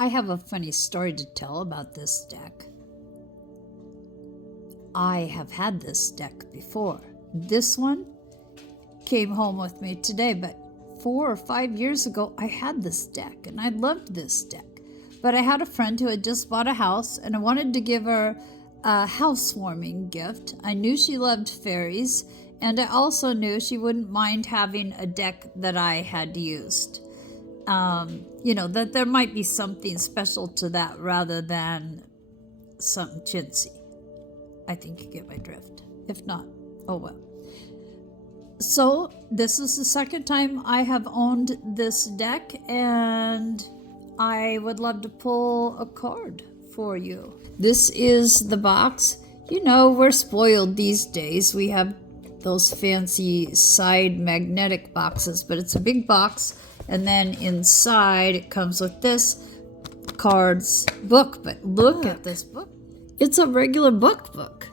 I have a funny story to tell about this deck. I have had this deck before. This one came home with me today, but 4 or 5 years ago, I had this deck, and I loved this deck. But I had a friend who had just bought a house, and I wanted to give her a housewarming gift. I knew she loved fairies, and I also knew she wouldn't mind having a deck that I had used. That there might be something special to that rather than something chintzy. I think you get my drift. If not, oh well. So this is the second time I have owned this deck, and I would love to pull a card for you. This is the box. We're spoiled these days. We have those fancy side magnetic boxes, but it's a big box. And then inside it comes with this cards book. But look at this book. It's a regular book.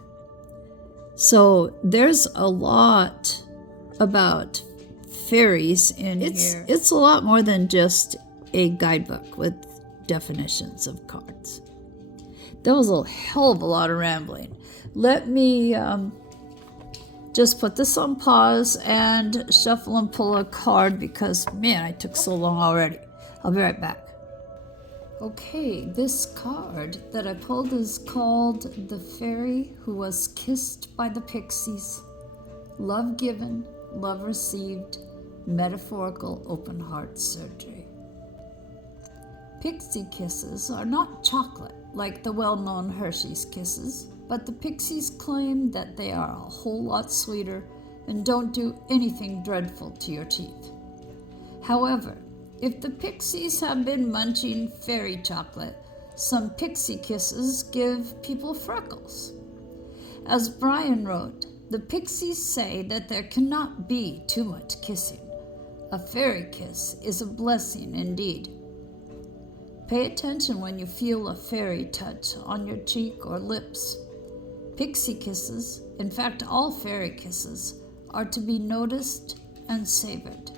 So there's a lot about fairies in here. It's a lot more than just a guidebook with definitions of cards. That was a hell of a lot of rambling. Let me just put this on pause and shuffle and pull a card because, man, I took so long already. I'll be right back. Okay, this card that I pulled is called The Fairy Who Was Kissed by the Pixies. Love given, love received, metaphorical open heart surgery. Pixie kisses are not chocolate like the well-known Hershey's Kisses, but the Pixies claim that they are a whole lot sweeter and don't do anything dreadful to your teeth. However, if the Pixies have been munching fairy chocolate, some pixie kisses give people freckles. As Brian wrote, the Pixies say that there cannot be too much kissing. A fairy kiss is a blessing indeed. Pay attention when you feel a fairy touch on your cheek or lips. Pixie kisses, in fact all fairy kisses, are to be noticed and savored.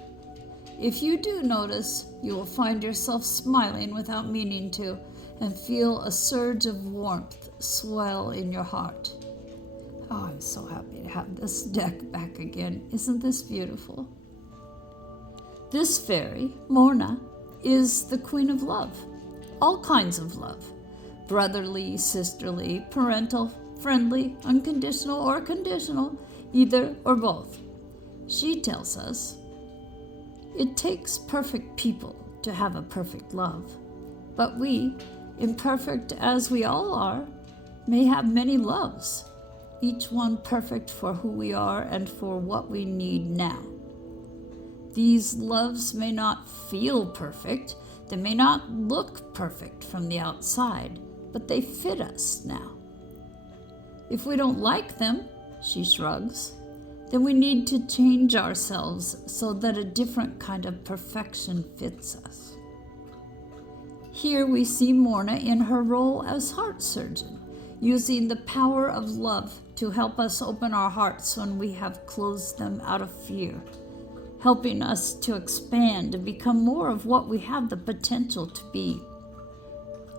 If you do notice, you will find yourself smiling without meaning to and feel a surge of warmth swell in your heart. Oh, I'm so happy to have this deck back again. Isn't this beautiful? This fairy, Morna, is the queen of love. All kinds of love. Brotherly, sisterly, parental, friendly, unconditional, or conditional, either or both. She tells us, it takes perfect people to have a perfect love, but we, imperfect as we all are, may have many loves, each one perfect for who we are and for what we need now. These loves may not feel perfect, they may not look perfect from the outside, but they fit us now. If we don't like them, she shrugs, then we need to change ourselves so that a different kind of perfection fits us. Here we see Morna in her role as heart surgeon, using the power of love to help us open our hearts when we have closed them out of fear, helping us to expand and become more of what we have the potential to be.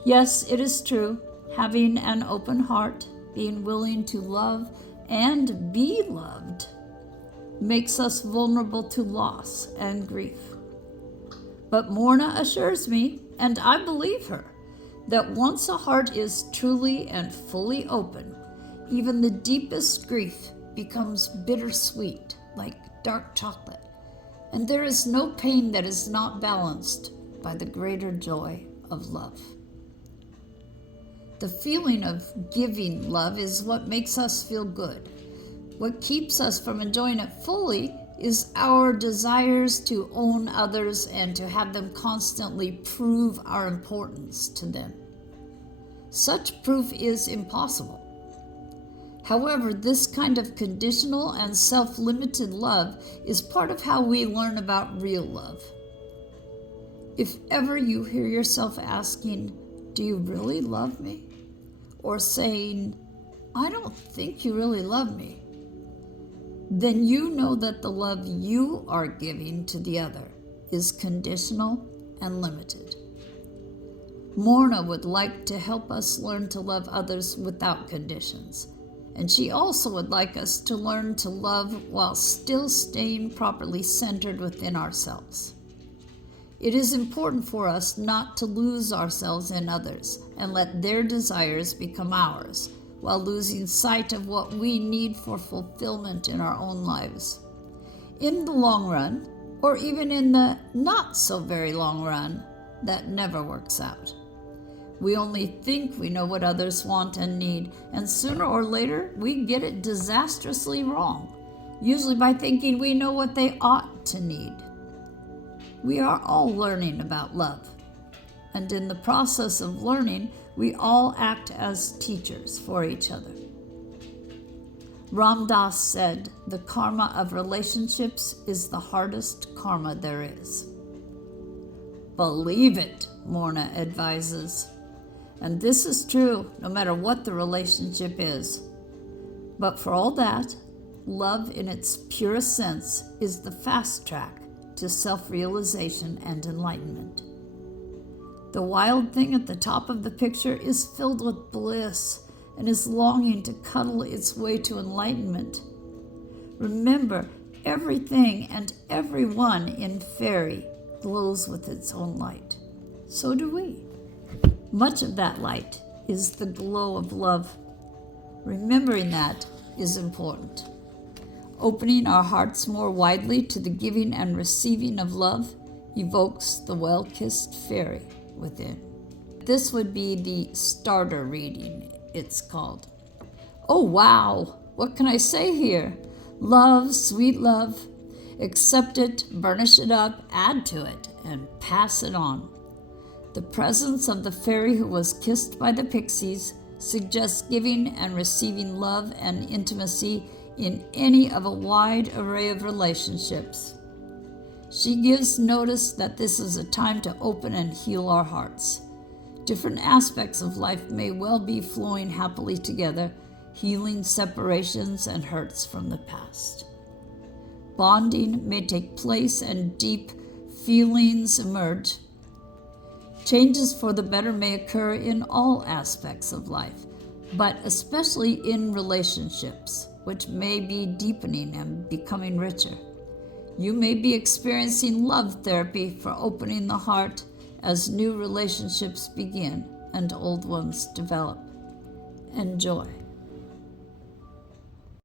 Yes, it is true, having an open heart, being willing to love and be loved, makes us vulnerable to loss and grief. But Morna assures me, and I believe her, that once a heart is truly and fully open, even the deepest grief becomes bittersweet, like dark chocolate, and there is no pain that is not balanced by the greater joy of love. The feeling of giving love is what makes us feel good. What keeps us from enjoying it fully is our desires to own others and to have them constantly prove our importance to them. Such proof is impossible. However, this kind of conditional and self-limited love is part of how we learn about real love. If ever you hear yourself asking, "Do you really love me?" or saying, "I don't think you really love me," then you know that the love you are giving to the other is conditional and limited. Morna would like to help us learn to love others without conditions. And she also would like us to learn to love while still staying properly centered within ourselves. It is important for us not to lose ourselves in others and let their desires become ours, while losing sight of what we need for fulfillment in our own lives. In the long run, or even in the not so very long run, that never works out. We only think we know what others want and need, and sooner or later we get it disastrously wrong, usually by thinking we know what they ought to need. We are all learning about love, and in the process of learning, we all act as teachers for each other. Ram Dass said, "The karma of relationships is the hardest karma there is." Believe it, Morna advises. And this is true no matter what the relationship is. But for all that, love in its purest sense is the fast track to self-realization and enlightenment. The wild thing at the top of the picture is filled with bliss and is longing to cuddle its way to enlightenment. Remember, everything and everyone in Faery glows with its own light. So do we. Much of that light is the glow of love. Remembering that is important. Opening our hearts more widely to the giving and receiving of love evokes the well-kissed fairy within. This would be the starter reading, it's called. Oh wow, what can I say here? Love, sweet love. Accept it, burnish it up, add to it, and pass it on. The presence of the fairy who was kissed by the Pixies suggests giving and receiving love and intimacy in any of a wide array of relationships. She gives notice that this is a time to open and heal our hearts. Different aspects of life may well be flowing happily together, healing separations and hurts from the past. Bonding may take place and deep feelings emerge. Changes for the better may occur in all aspects of life, but especially in relationships, which may be deepening and becoming richer. You may be experiencing love therapy for opening the heart as new relationships begin and old ones develop. Enjoy.